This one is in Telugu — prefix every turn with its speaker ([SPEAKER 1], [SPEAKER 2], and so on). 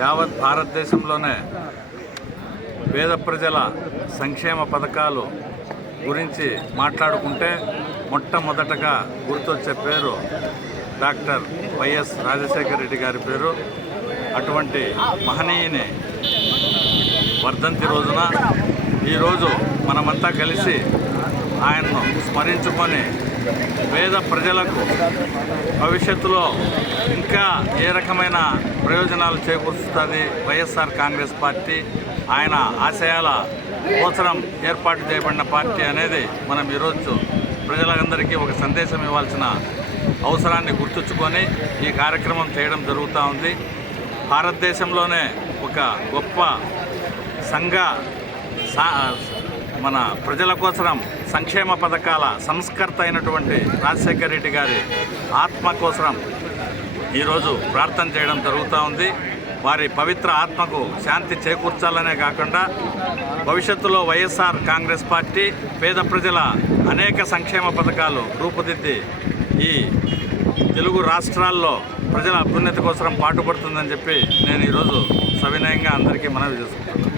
[SPEAKER 1] యావత్ భారతదేశంలోనే పేద ప్రజల సంక్షేమ పథకాలు గురించి మాట్లాడుకుంటే మొట్టమొదటగా గుర్తొచ్చే పేరు డాక్టర్ వైఎస్ రాజశేఖర రెడ్డి గారి పేరు. అటువంటి మహనీయుని వర్ధంతి రోజున ఈరోజు మనమంతా కలిసి ఆయన్ను స్మరించుకొని పేద ప్రజలకు భవిష్యత్తులో ఇంకా ఏ రకమైన ప్రయోజనాలు చేకూరుస్తుంది? వైఎస్ఆర్ కాంగ్రెస్ పార్టీ ఆయన ఆశయాల కోసరం ఏర్పాటు చేయబడిన పార్టీ అనేది మనం ఈరోజు ప్రజలందరికీ ఒక సందేశం ఇవ్వాల్సిన అవసరాన్ని గుర్తుంచుకొని ఈ కార్యక్రమం చేయడం జరుగుతూ ఉంది. భారతదేశంలోనే ఒక గొప్ప సంఘ సా- మన ప్రజల కోసం సంక్షేమ పథకాల సంస్కర్త అయినటువంటి రాజశేఖర రెడ్డి గారి ఆత్మ కోసం ఈరోజు ప్రార్థన చేయడం జరుగుతూ ఉంది. వారి పవిత్ర ఆత్మకు శాంతి చేకూర్చాలనే కాకుండా భవిష్యత్తులో వైఎస్ఆర్ కాంగ్రెస్ పార్టీ పేద ప్రజల అనేక సంక్షేమ పథకాలు రూపుదిద్ది ఈ తెలుగు రాష్ట్రాల్లో ప్రజల అభ్యున్నతి కోసం పాటుపడుతుందని చెప్పి నేను ఈరోజు సవినయంగా అందరికీ మనవి చేసుకుంటున్నాను.